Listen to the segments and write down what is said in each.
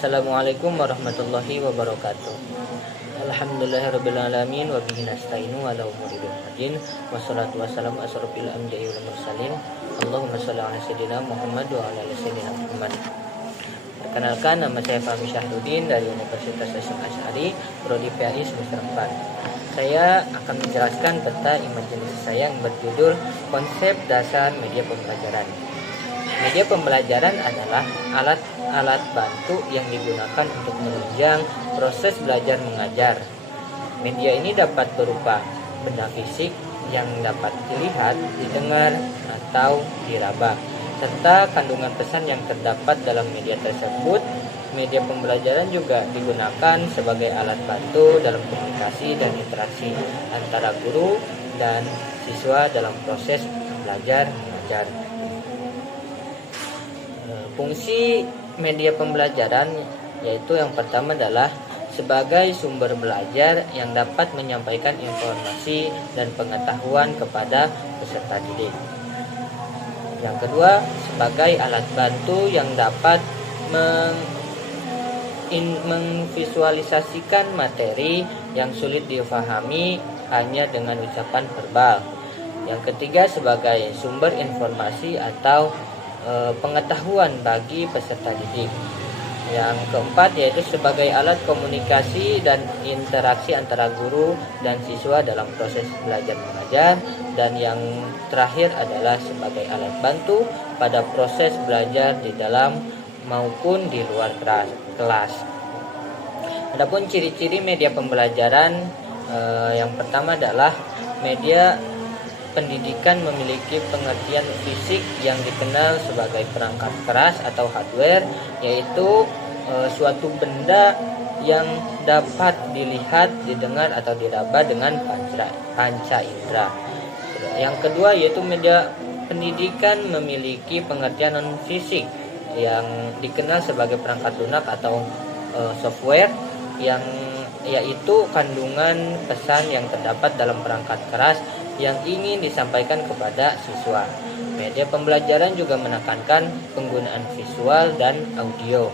Assalamualaikum warahmatullahi wabarakatuh. Alhamdulillahirrabbilalamin. Wabihi nasta'inu ala umuri din. Wassalatu wassalamu asrofil anbiya'i wal mursalin. Allahumma sholli ala sayyidina Muhammad wa ala ali sayyidina Muhammad. Perkenalkan, nama saya Fahmi Syahruddin dari Universitas Hasyim Asy'ari, Prodi PAI semester 4. Saya akan menjelaskan tentang imajinasi saya yang berjudul Konsep Dasar Media Pembelajaran. Media pembelajaran adalah alat-alat bantu yang digunakan untuk menunjang proses belajar mengajar. Media ini dapat berupa benda fisik yang dapat dilihat, didengar, atau diraba, serta kandungan pesan yang terdapat dalam media tersebut. Media pembelajaran juga digunakan sebagai alat bantu dalam komunikasi dan interaksi antara guru dan siswa dalam proses belajar mengajar. Fungsi media pembelajaran yaitu yang pertama adalah sebagai sumber belajar yang dapat menyampaikan informasi dan pengetahuan kepada peserta didik. Yang kedua, sebagai alat bantu yang dapat memvisualisasikan materi yang sulit difahami hanya dengan ucapan verbal. Yang ketiga, sebagai sumber informasi atau pengetahuan bagi peserta didik. Yang keempat yaitu sebagai alat komunikasi dan interaksi antara guru dan siswa dalam proses belajar mengajar. Dan yang terakhir adalah sebagai alat bantu pada proses belajar di dalam maupun di luar kelas. Adapun ciri-ciri media pembelajaran, yang pertama adalah media pendidikan memiliki pengertian fisik yang dikenal sebagai perangkat keras atau hardware, yaitu suatu benda yang dapat dilihat, didengar atau diraba dengan panca indera. Yang kedua yaitu media pendidikan memiliki pengertian non fisik yang dikenal sebagai perangkat lunak atau software, yang yaitu kandungan pesan yang terdapat dalam perangkat keras yang ingin disampaikan kepada siswa. Media pembelajaran juga menekankan penggunaan visual dan audio.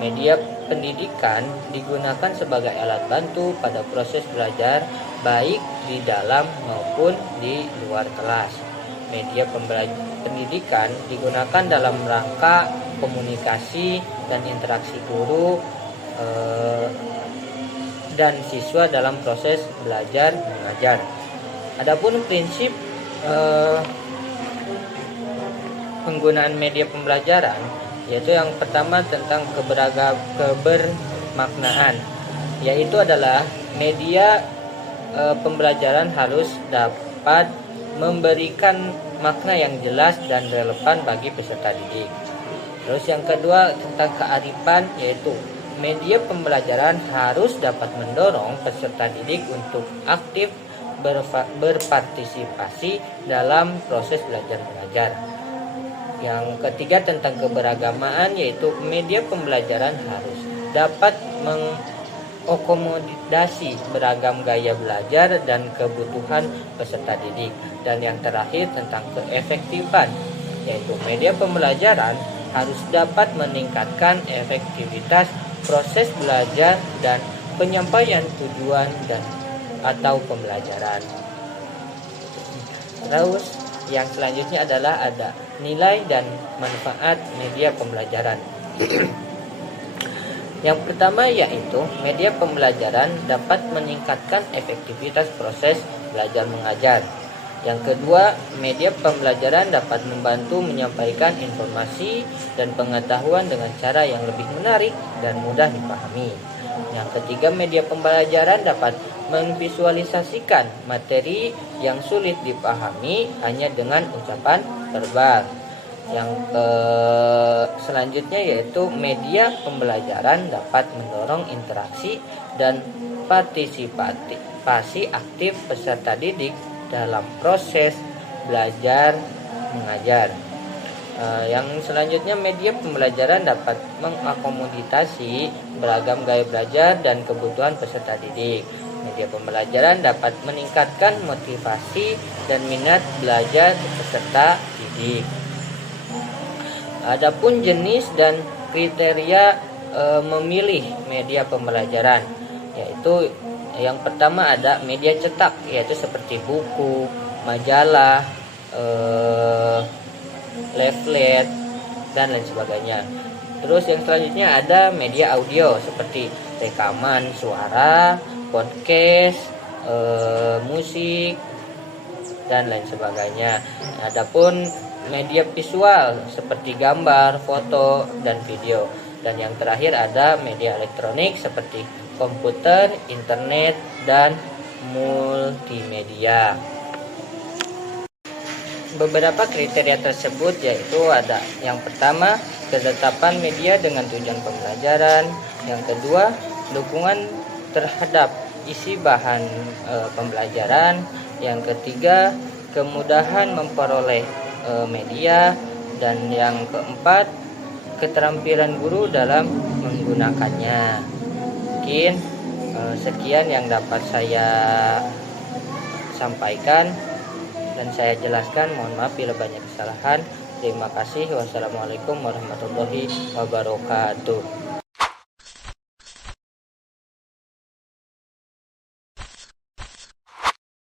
Media pendidikan digunakan sebagai alat bantu pada proses belajar baik di dalam maupun di luar kelas. Media pendidikan digunakan dalam rangka komunikasi dan interaksi guru dan siswa dalam proses belajar mengajar. Adapun prinsip penggunaan media pembelajaran yaitu yang pertama tentang kebermaknaan, yaitu adalah media pembelajaran harus dapat memberikan makna yang jelas dan relevan bagi peserta didik. Terus yang kedua tentang kearifan, yaitu media pembelajaran harus dapat mendorong peserta didik untuk aktif berpartisipasi dalam proses belajar mengajar. Yang ketiga tentang keberagamaan, yaitu media pembelajaran harus dapat mengakomodasi beragam gaya belajar dan kebutuhan peserta didik. Dan yang terakhir tentang keefektifan, yaitu media pembelajaran harus dapat meningkatkan efektivitas proses belajar dan penyampaian tujuan dan atau pembelajaran. Terus yang selanjutnya adalah ada nilai dan manfaat media pembelajaran. Yang pertama yaitu media pembelajaran dapat meningkatkan efektivitas proses belajar mengajar. Yang kedua, media pembelajaran dapat membantu menyampaikan informasi dan pengetahuan dengan cara yang lebih menarik dan mudah dipahami. Yang ketiga, media pembelajaran dapat memvisualisasikan materi yang sulit dipahami hanya dengan ucapan verbal. Yang selanjutnya yaitu media pembelajaran dapat mendorong interaksi dan partisipasi aktif peserta didik dalam proses belajar mengajar. Yang selanjutnya media pembelajaran dapat mengakomodasi beragam gaya belajar dan kebutuhan peserta didik. Media pembelajaran dapat meningkatkan motivasi dan minat belajar peserta didik. Adapun jenis dan kriteria memilih media pembelajaran, yaitu yang pertama ada media cetak, yaitu seperti buku, majalah, leaflet, dan lain sebagainya. Terus yang selanjutnya ada media audio seperti rekaman suara, podcast, musik, dan lain sebagainya. Adapun media visual seperti gambar, foto, dan video. Dan yang terakhir ada media elektronik seperti komputer, internet, dan multimedia. Beberapa kriteria tersebut yaitu ada yang pertama, ketetapan media dengan tujuan pembelajaran. Yang kedua, dukungan terhadap isi bahan pembelajaran. Yang ketiga, kemudahan memperoleh media. Dan yang keempat, keterampilan guru dalam menggunakannya. Mungkin sekian yang dapat saya sampaikan dan saya jelaskan. Mohon maaf bila banyak kesalahan. Terima kasih. Wassalamualaikum warahmatullahi wabarakatuh.